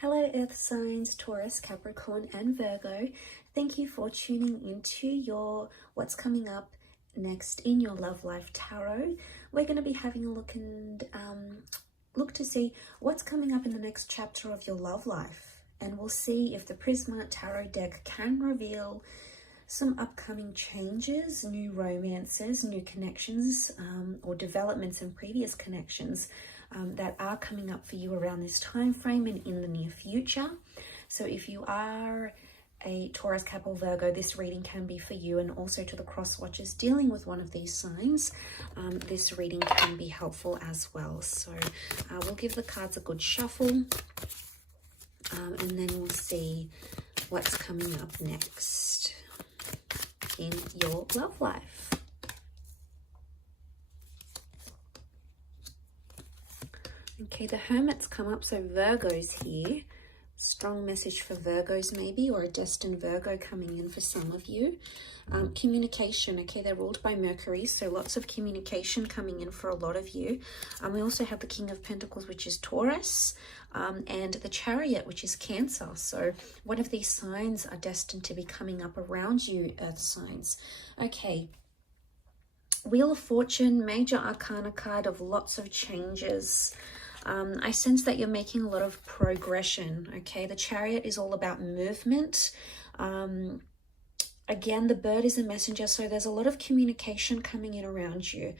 Hello Earth signs, Taurus, Capricorn and Virgo. Thank you for tuning into your what's coming up next in your love life tarot. We're going to be having a look and look to see what's coming up in the next chapter of your love life. And we'll see if the Prisma Tarot deck can reveal some upcoming changes, new romances, new connections, or developments in previous connections that are coming up for you around this time frame and in the near future. So if you are a Taurus, Cap or Virgo, this reading can be for you, and also to the cross watchers dealing with one of these signs, this reading can be helpful as well. So we'll give the cards a good shuffle, and then we'll see what's coming up next in your love life. Okay, the Hermit's come up, so Virgo's here. Strong message for Virgos maybe, or a destined Virgo coming in for some of you. Communication, okay, they're ruled by Mercury, so lots of communication coming in for a lot of you. We also have the King of Pentacles, which is Taurus, and the Chariot, which is Cancer. So one of these signs are destined to be coming up around you, Earth signs. Okay, Wheel of Fortune, major arcana card of lots of changes. I sense that you're making a lot of progression, okay? The Chariot is all about movement. Again, the bird is a messenger, so there's a lot of communication coming in around you.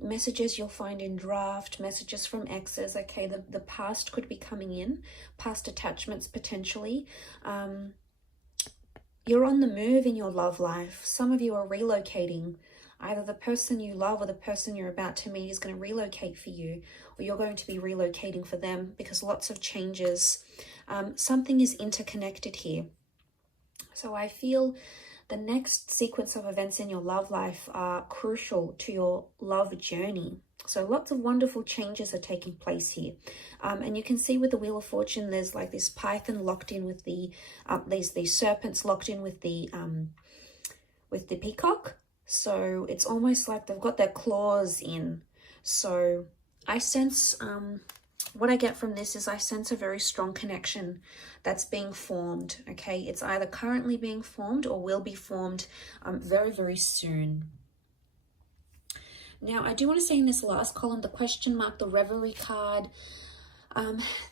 Messages you'll find in draft, messages from exes, okay? The past could be coming in, past attachments potentially. You're on the move in your love life. Some of you are relocating. Either the person you love or the person you're about to meet is going to relocate for you, or you're going to be relocating for them, because lots of changes. Something is interconnected here. So I feel the next sequence of events in your love life are crucial to your love journey. So lots of wonderful changes are taking place here. And you can see with the Wheel of Fortune, there's like this python locked in with the, these serpents locked in with the peacock. So it's almost like they've got their claws in. So I sense, what I get from this is I sense a very strong connection that's being formed, okay? It's either currently being formed or will be formed very, very soon. Now, I do want to say in this last column, the question mark, the Reverie card,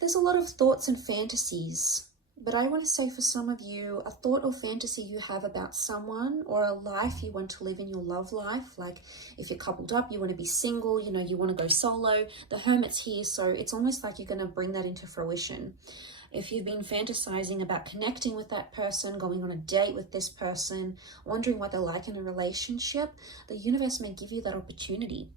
there's a lot of thoughts and fantasies. But I want to say for some of you, a thought or fantasy you have about someone or a life you want to live in your love life. Like if you're coupled up, you want to be single, you know, you want to go solo. The Hermit's here, so it's almost like you're going to bring that into fruition. If you've been fantasizing about connecting with that person, going on a date with this person, wondering what they're like in a relationship, the universe may give you that opportunity.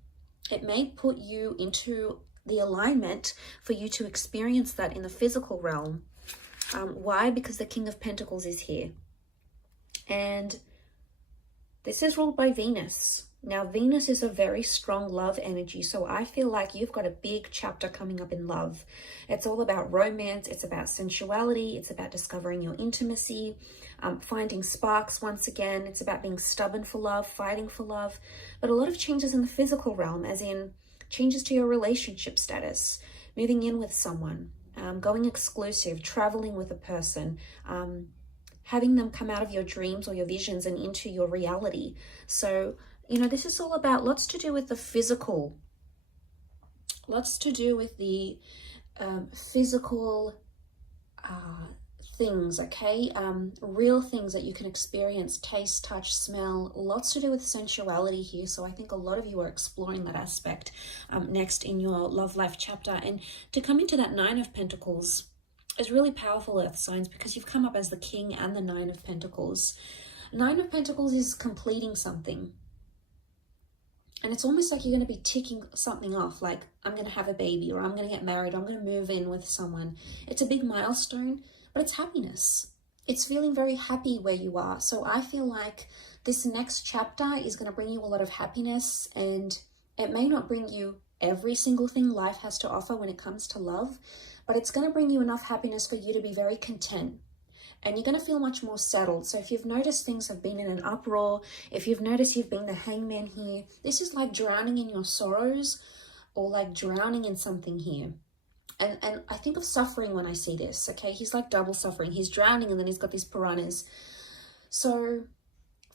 It may put you into the alignment for you to experience that in the physical realm. Why? Because the King of Pentacles is here. And this is ruled by Venus. Now, Venus is a very strong love energy. So I feel like you've got a big chapter coming up in love. It's all about romance. It's about sensuality. It's about discovering your intimacy, finding sparks once again. It's about being stubborn for love, fighting for love. But a lot of changes in the physical realm, as in changes to your relationship status, moving in with someone. Going exclusive, traveling with a person, having them come out of your dreams or your visions and into your reality. So, you know, this is all about lots to do with the physical, lots to do with the physical things, okay? Real things that you can experience, taste, touch, smell, lots to do with sensuality here. So I think a lot of you are exploring that aspect next in your love life chapter. And to come into that Nine of Pentacles is really powerful, Earth signs, because you've come up as the King and the Nine of Pentacles. Nine of Pentacles is completing something. And it's almost like you're going to be ticking something off, like I'm going to have a baby, or I'm going to get married, or I'm going to move in with someone. It's a big milestone. But it's happiness. It's feeling very happy where you are. So I feel like this next chapter is going to bring you a lot of happiness, and it may not bring you every single thing life has to offer when it comes to love, but it's going to bring you enough happiness for you to be very content. And you're going to feel much more settled. So if you've noticed things have been in an uproar, if you've noticed you've been the hangman here, this is like drowning in your sorrows or like drowning in something here. And I think of suffering when I see this, okay? He's like double suffering. He's drowning and then he's got these piranhas. So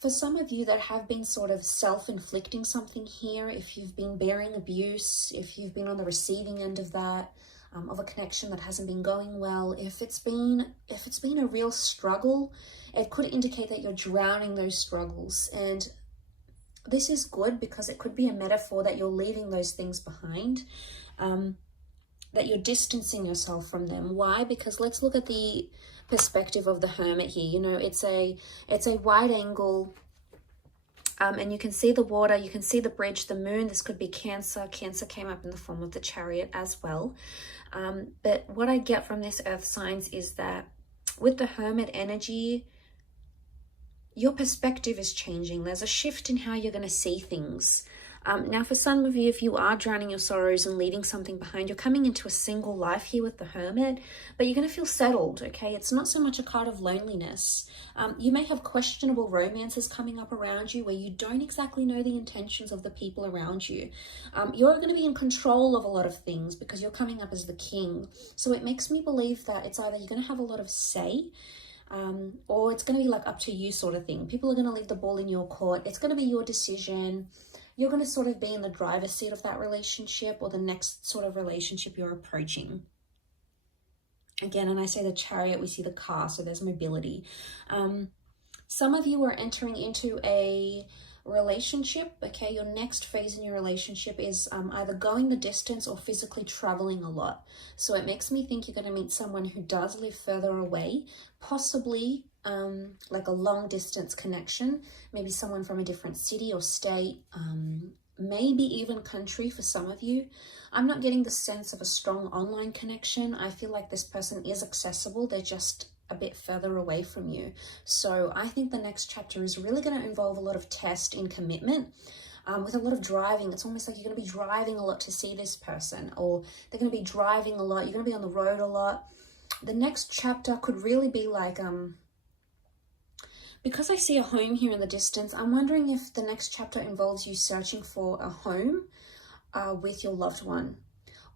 for some of you that have been sort of self-inflicting something here, if you've been bearing abuse, if you've been on the receiving end of that, of a connection that hasn't been going well, if it's been a real struggle, it could indicate that you're drowning those struggles. And this is good because it could be a metaphor that you're leaving those things behind, that you're distancing yourself from them. Why? Because let's look at the perspective of the Hermit here. You know, it's a wide angle, and you can see the water, you can see the bridge, the moon. This could be Cancer. Cancer came up in the form of the Chariot as well. But what I get from this earth signs is that with the Hermit energy, your perspective is changing. There's a shift in how you're going to see things. Now, for some of you, if you are drowning your sorrows and leaving something behind, you're coming into a single life here with the Hermit, but you're going to feel settled, okay? It's not so much a card of loneliness. You may have questionable romances coming up around you where you don't exactly know the intentions of the people around you. You're going to be in control of a lot of things because you're coming up as the king. So it makes me believe that it's either you're going to have a lot of say, or it's going to be like up to you sort of thing. People are going to leave the ball in your court. It's going to be your decision. You're going to sort of be in the driver's seat of that relationship or the next sort of relationship you're approaching. Again, and I say the Chariot, we see the car, so there's mobility. Some of you are entering into a relationship, okay? Your next phase in your relationship is either going the distance or physically traveling a lot. So it makes me think you're going to meet someone who does live further away, possibly like a long distance connection, maybe someone from a different city or state, maybe even country for some of you. I'm not getting the sense of a strong online connection. I feel like this person is accessible. They're just a bit further away from you. So I think the next chapter is really going to involve a lot of test in commitment, with a lot of driving. It's almost like you're going to be driving a lot to see this person, or they're going to be driving a lot. You're going to be on the road a lot. The next chapter could really be like, because I see a home here in the distance, I'm wondering if the next chapter involves you searching for a home with your loved one,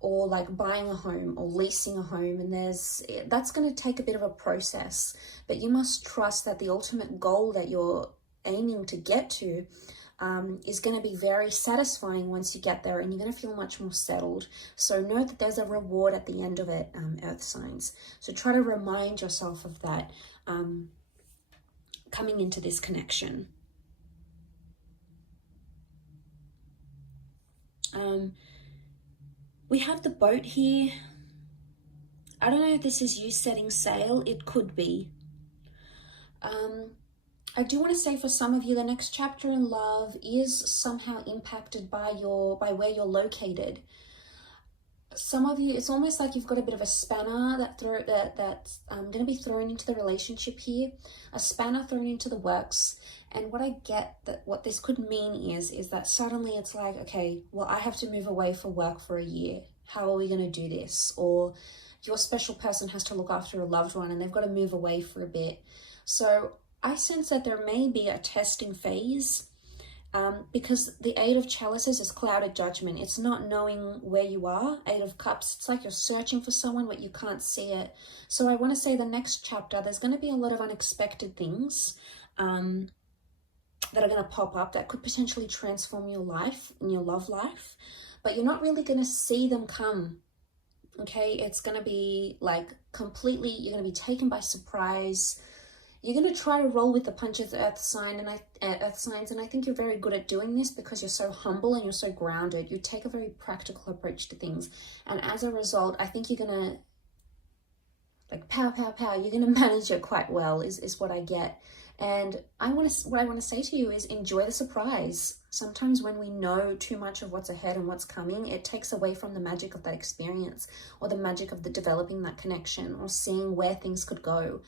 or like buying a home or leasing a home. And that's going to take a bit of a process, but you must trust that the ultimate goal that you're aiming to get to is going to be very satisfying once you get there, and you're going to feel much more settled. So know that there's a reward at the end of it, earth signs. So try to remind yourself of that coming into this connection. We have the boat here. I don't know if this is you setting sail. It could be. I do want to say for some of you, the next chapter in love is somehow impacted by where you're located. Some of you, it's almost like you've got a bit of a spanner that's going to be thrown into the relationship here, a spanner thrown into the works. And what I get, that what this could mean is that suddenly it's like, okay, well, I have to move away for work for a year. How are we going to do this? Or your special person has to look after a loved one and they've got to move away for a bit. So I sense that there may be a testing phase, because the Eight of Chalices is clouded judgment. It's not knowing where you are. Eight of Cups, it's like you're searching for someone but you can't see it. So I want to say the next chapter, there's going to be a lot of unexpected things that are going to pop up that could potentially transform your life and your love life, but you're not really going to see them come. Okay, it's going to be like completely, you're going to be taken by surprise. You're going to try to roll with the punches, earth signs, and I think you're very good at doing this because you're so humble and you're so grounded. You take a very practical approach to things, and as a result, I think you're going to like pow, pow, pow. You're going to manage it quite well, is what I get. And what I want to say to you is enjoy the surprise. Sometimes when we know too much of what's ahead and what's coming, it takes away from the magic of that experience, or the magic of the developing that connection, or seeing where things could go.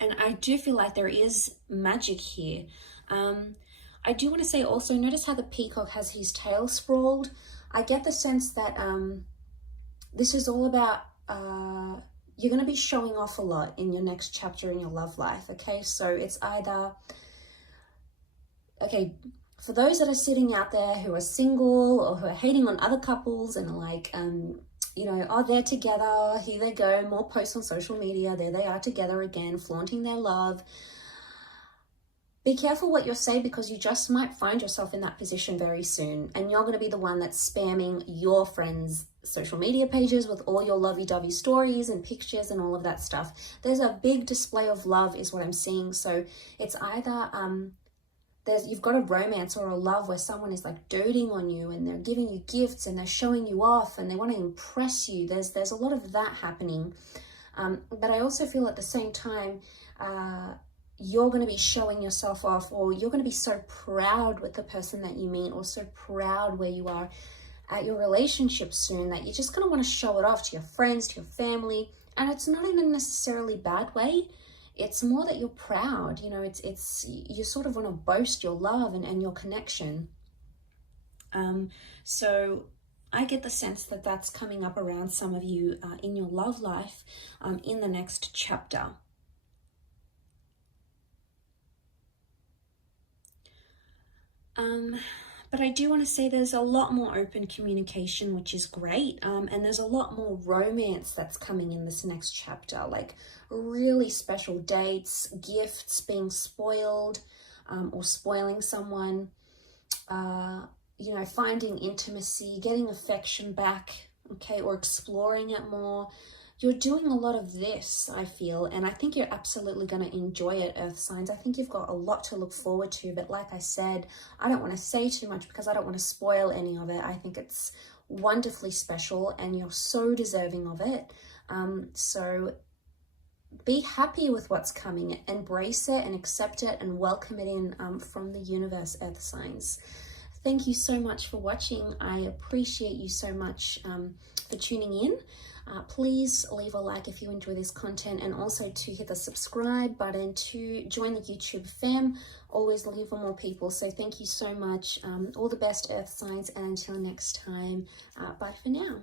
And I do feel like there is magic here. I do want to say also, notice how the peacock has his tail sprawled. I get the sense that this is all about, you're going to be showing off a lot in your next chapter in your love life, okay? So it's either, okay, For those that are sitting out there who are single or who are hating on other couples and are like, you know, oh, they're together, here they go, more posts on social media, there they are together again, flaunting their love. Be careful what you say, because you just might find yourself in that position very soon, and you're going to be the one that's spamming your friends' social media pages with all your lovey-dovey stories and pictures and all of that stuff. There's a big display of love is what I'm seeing. So it's either you've got a romance or a love where someone is like doting on you and they're giving you gifts and they're showing you off and they want to impress you. There's a lot of that happening. But I also feel at the same time, you're going to be showing yourself off, or you're going to be so proud with the person that you meet, or so proud where you are at your relationship soon, that you're just going to want to show it off to your friends, to your family. And it's not in a necessarily bad way. It's more that you're proud, you know, it's you sort of want to boast your love and your connection. So I get the sense that that's coming up around some of you in your love life in the next chapter. But I do want to say there's a lot more open communication, which is great. And there's a lot more romance that's coming in this next chapter, like really special dates, gifts, being spoiled, or spoiling someone, you know, finding intimacy, getting affection back, okay, or exploring it more. You're doing a lot of this, I feel, and I think you're absolutely going to enjoy it, Earth signs. I think you've got a lot to look forward to, but like I said, I don't want to say too much because I don't want to spoil any of it. I think it's wonderfully special and you're so deserving of it. So be happy with what's coming, embrace it and accept it and welcome it in from the universe, Earth signs. Thank you so much for watching. I appreciate you so much for tuning in. Please leave a like if you enjoy this content, and also to hit the subscribe button to join the YouTube fam. Always looking for more people. So thank you so much. All the best, Earth signs, and until next time, bye for now.